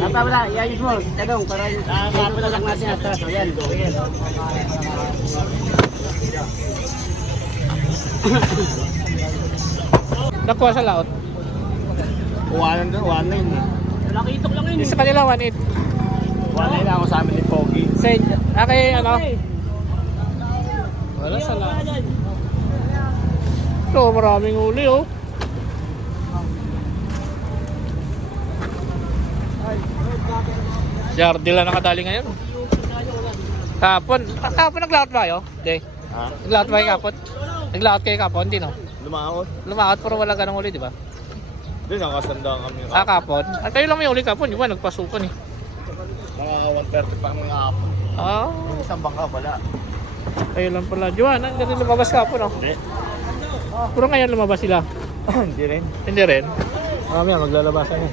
Napa wala, iayos mo. Tanong, para lang natin atras. Ayan. Nakuha sa laot. Uwanan doon, 1.9 eh. Nakitok lang yun. Yung sa kanila 1.8. 1.9 ako sa amin ni Pogi. Kay ano? Wala sa laot. So, maraming uli oh. Si Ardil na nakadali ngayon. Kapon naglaot ba kayo? Hindi. Ha? Naglaot ba kayo kapon? Naglaot kayo kapon? Hindi no? Lumaot? Pero wala ganang uli, di ba? Hindi, nakasanda kami. Kapon? At kayo lang may uli kapon, yung ba nagpasukan eh. Mga 130 pa mga hapon. Isang bangka pala. Kayo lang pala. Juan, hindi rin lumabas kapon no? Hindi. Pero ngayon lumabas sila. Hindi rin. Hindi rin. Mamaya maglalabasan niya.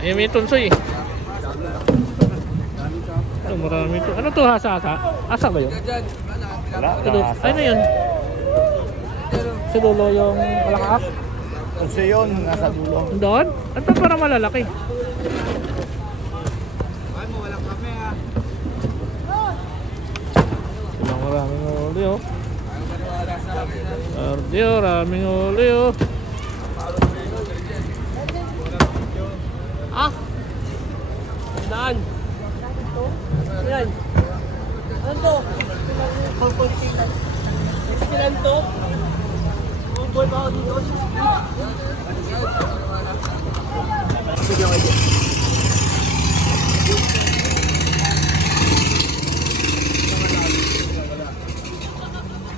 Ayun may tunsoy eh. Marami ito. Ano to hasa-hasa? Asa ba yun? Wala. Ano yun? Sa dulo yung malakaas? Kasi yun, nasa dulo. Doon? At pa para malalaki. Maraming uli oh. Maraming uli oh. Saan? Yan. Ano to? Ilan to? Boy ba ako dito? Sige ako dito.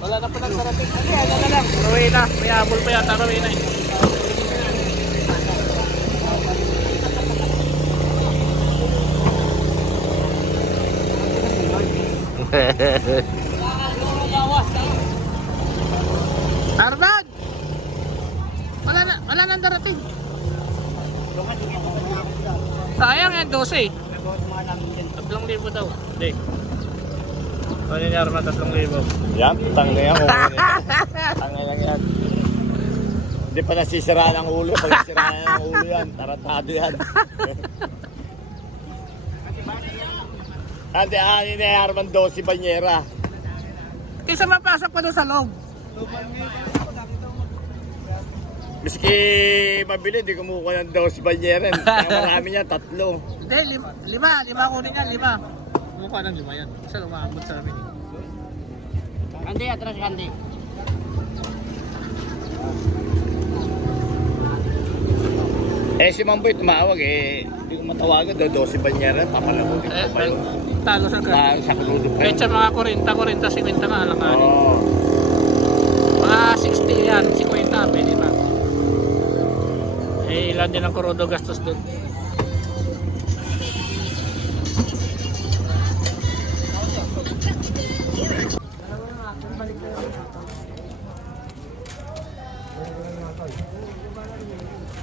Wala na pa nang darating. Wala na lang. Ruwi na. May habol pa yata. Ruwi na eh. Arman! Wala nang darating. Sayang yan, 12 eh. 3,000 daw. Hindi. Ano niya Arman, 3,000. Yan, tangga yan. Tangga lang yan. Hindi pa nasisiraan ang ulo. Pag nasisiraan ang ulo yan, taratado yan. Ante, ani na Arman 12 banyera. Kaysa mapasok pa doon sa loob. Miski mabili, di kumukuha ng 12 banyera. Marami niya, 3. Hindi, 5 kunin yan, 5. Kumukuha ng 5 yan. Isa lumaambot sa amin. Kandi, atras kandi. Si Mamboy tumawag hindi ko matawagan daw 12 banyera, papalagutin ko pa yun. Talo sa Sa krudo pa kahit yun. sa mga 40, 50 nga lang ano. Oo. Mga 60 yan, 50, pwede na. Ilan din ang kurodo gastos doon.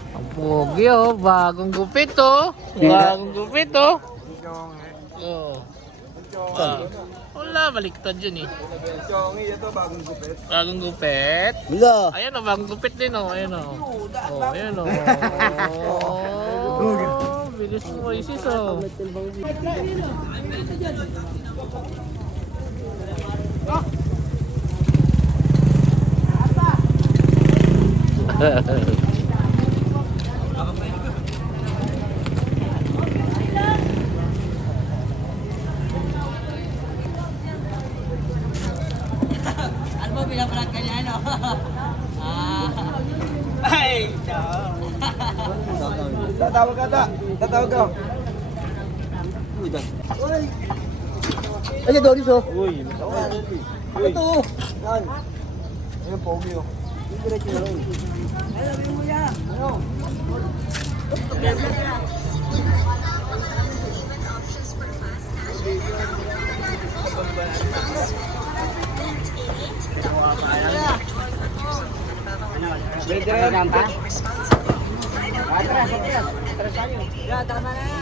Ang pogi oh, bagong gupit oh. Bagong gupit oh. Oh. Wala, baliktad yun eh. Ito bagong gupit. Bagong gupit. Bila. Ayan o, bagong gupit din o. Ayan o. Oh, ayan o. Oh, bilis mo Isis o. Ano mo pinapalag ka niya, ano? Ay! Ciao! Tatawag ka. Tatawag ka. Ay, Doris, oh! Uy, Ito, oh! Yan! ayun pogi oh. Yung diretso na rin. Ay, sabi mo yan! Ano? Pwede rin. Atras tayo. Yeah, tama na yan.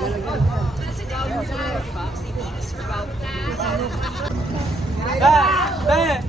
Be!